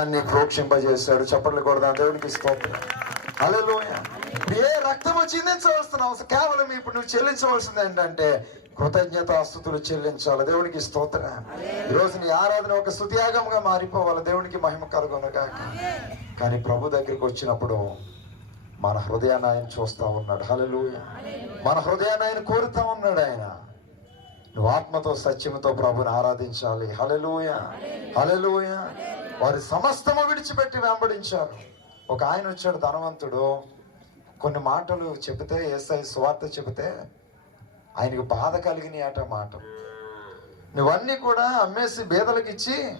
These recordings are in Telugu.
అన్ని ప్రోక్షింపజేశాడు. చప్పట్లు కొడదాం. దేవునికి స్తోత్రం. హల్లెలూయ. ఏ రక్తము చిందించవలసిన అవసరం కేవలం ఇప్పుడు నువ్వు చెల్లించవలసింది ఏంటంటే కృతజ్ఞత ఆస్తుతులు చెల్లించాలి. దేవునికి స్తోత్ర. ఈ రోజు నీ ఆరాధన ఒక స్తుతియాగంగా మారిపోవాలి. దేవునికి మహిమ కలుగునగాక. కానీ ప్రభు దగ్గరికి వచ్చినప్పుడు మన హృదయాన్ని ఆయన చూస్తా ఉన్నాడు. హల్లెలూయ. మన హృదయాన్ని ఆయన కోరుతా ఉన్నాడు ఆయన. నువ్వు ఆత్మతో సత్యముతో ప్రభుని ఆరాధించాలి. హలలుయ హలలుయ వారి సమస్తము విడిచిపెట్టి వెంబడించారు ఒక ఆయన వచ్చాడు ధనవంతుడు. కొన్ని మాటలు చెబితే ఏసై సువార్త చెబితే ఆయనకు బాధ కలిగినాయి అట మాట. నువ్వన్నీ కూడా అమ్మేసి బేదలకు ఇచ్చి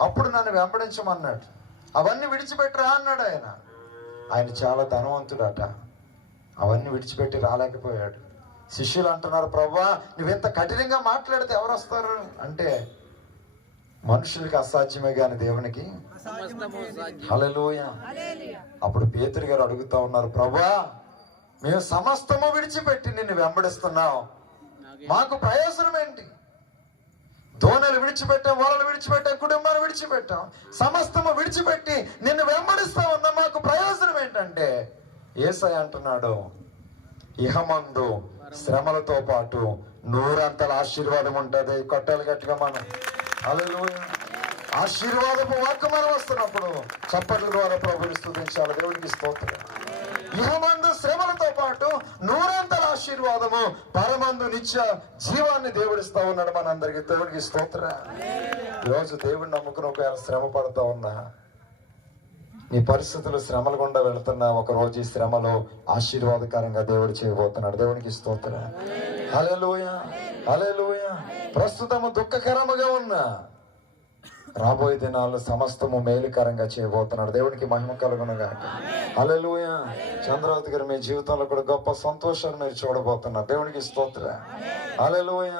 అప్పుడు నన్ను వెంబడించమన్నాడు. అవన్నీ విడిచిపెట్టరా? అన్నాడు ఆయన. ఆయన చాలా ధనవంతుడట. అవన్నీ విడిచిపెట్టి రాలేకపోయాడు. శిష్యులు అంటున్నారు ప్రభా నువ్వెంత కఠినంగా మాట్లాడితే ఎవరు వస్తారు అంటే మనుషులకి అసాధ్యమే గాని దేవునికి? హల్లెలూయ. అప్పుడు పేతురు గారు అడుగుతా ఉన్నారు ప్రభా మేము సమస్తము విడిచిపెట్టి నిన్ను వెంబడిస్తున్నాం. మాకు ప్రయోజనం ఏంటి? దోణలు విడిచిపెట్టాం వలలు విడిచిపెట్టాం కుటుంబాన్ని విడిచిపెట్టాం. సమస్తము విడిచిపెట్టి నిన్ను వెంబడిస్తా ఉన్నా మాకు ప్రయోజనం ఏంటంటే? ఏసై అంటున్నాడు ఇహమందు శ్రమలతో పాటు నూరంతల ఆశీర్వాదం ఉంటది కొట్టాలి గట్టిగా మనం. హల్లెలూయా. ఆశీర్వాదపు వాక్కు మనం వస్తున్నప్పుడు చప్పట్ల ద్వారా ప్రభుని స్థుతించాలి దేవునికి స్తోత్రం. ఇహమందు శ్రమలతో పాటు నూరంతల ఆశీర్వాదము పరమందు నిత్య జీవాన్ని దేవుడిస్తా ఉన్నాడు మనందరికి. దేవుడికి స్తోత్ర. ఈరోజు దేవుడిని నమ్ముకుని ఒకవేళ శ్రమ పడుతూ ఉన్నా నీ పరిస్థితులు శ్రమల గుండా వెళుతున్నా ఒక రోజు ఈ శ్రమలో ఆశీర్వాదకరంగా దేవుడు చేయబోతున్నాడు. దేవునికి స్తోత్ర. హలెలూయ హలెలూయ ప్రస్తుతము దుఃఖకరముగా ఉన్నా రాబోయే దినాల్లో సమస్తము మేలుకరంగా చేయబోతున్నాడు. దేవునికి మహిమ కలుగునుగా హలెలూయ చంద్రవతి గారు మీ జీవితంలో కూడా గొప్ప సంతోషాన్ని మీరు చూడబోతున్నారు. దేవునికి స్తోత్ర. హలెలూయ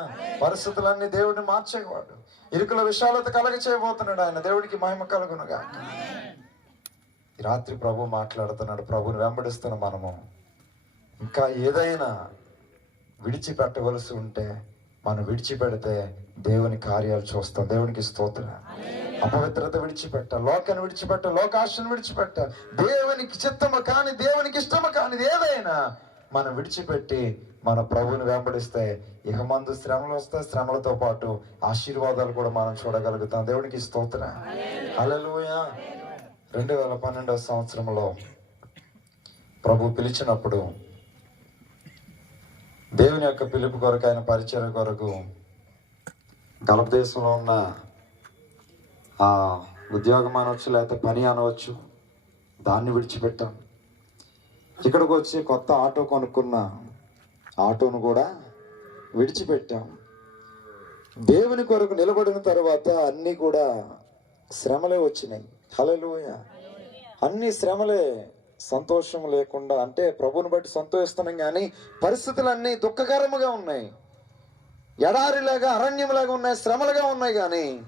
పరిస్థితులన్నీ దేవుడిని మార్చేవాడు. ఇరుకుల విశాలత కలగ చేయబోతున్నాడు ఆయన. దేవుడికి మహిమ కలుగునుగా రాత్రి ప్రభు మాట్లాడుతున్నాడు. ప్రభుని వెంబడిస్తున్న మనము. ఇంకా ఏదైనా విడిచిపెట్టవలసి ఉంటే మనం విడిచిపెడితే దేవుని కార్యాలు చూస్తాం. దేవునికి స్తోత్ర. అపవిత్రత విడిచిపెట్ట లోకాన్ని విడిచిపెట్ట లోకాశను విడిచిపెట్ట. దేవునికి చిత్తము కాని దేవునికి ఇష్టము కానిది ఏదైనా మనం విడిచిపెట్టి మన ప్రభువుని వెంబడిస్తే ఇక మందు శ్రమలు వస్తే శ్రమలతో పాటు ఆశీర్వాదాలు కూడా మనం చూడగలుగుతాం. దేవునికి స్తోత్ర. హల్లెలూయా. రెండు వేల పన్నెండవ సంవత్సరంలో ప్రభు పిలిచినప్పుడు దేవుని యొక్క పిలుపు కొరకు ఆయన పరిచయం కొరకు గలపదేశంలో దేశంలో ఉన్న ఆ ఉద్యోగం అనవచ్చు లేకపోతే పని అనవచ్చు దాన్ని విడిచిపెట్టాం. ఇక్కడికి వచ్చి కొత్త ఆటో కొనుక్కున్న ఆటోను కూడా విడిచిపెట్టాం. దేవుని కొరకు నిలబడిన తర్వాత అన్నీ కూడా శ్రమలే వచ్చినాయి. హల్లెలూయ. అన్ని శ్రమలే సంతోషం లేకుండా అంటే ప్రభుని బట్టి సంతోషిస్తున్నాం కానీ పరిస్థితులన్నీ దుఃఖకరముగా ఉన్నాయి. ఎడారిలాగా అరణ్యములాగా ఉన్నాయి శ్రమలుగా ఉన్నాయి కానీ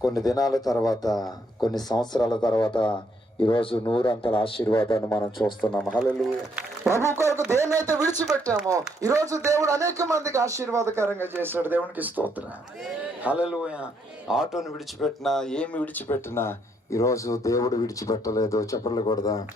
కొన్ని దినాల తర్వాత కొన్ని సంవత్సరాల తర్వాత ఈరోజు నూరంతల ఆశీర్వాదాన్ని మనం చూస్తున్నాం. హలలు ప్రభు కొరకు దేన్నైతే విడిచిపెట్టామో ఈరోజు దేవుడు అనేక మందికి ఆశీర్వాదకరంగా చేశాడు. దేవునికి స్తోత్ర. హల్లెలూయ. ఆటోను విడిచిపెట్టినా ఏమి విడిచిపెట్టినా ఈరోజు దేవుడు విడిచిపెట్టలేదు. చెప్పలకూడదా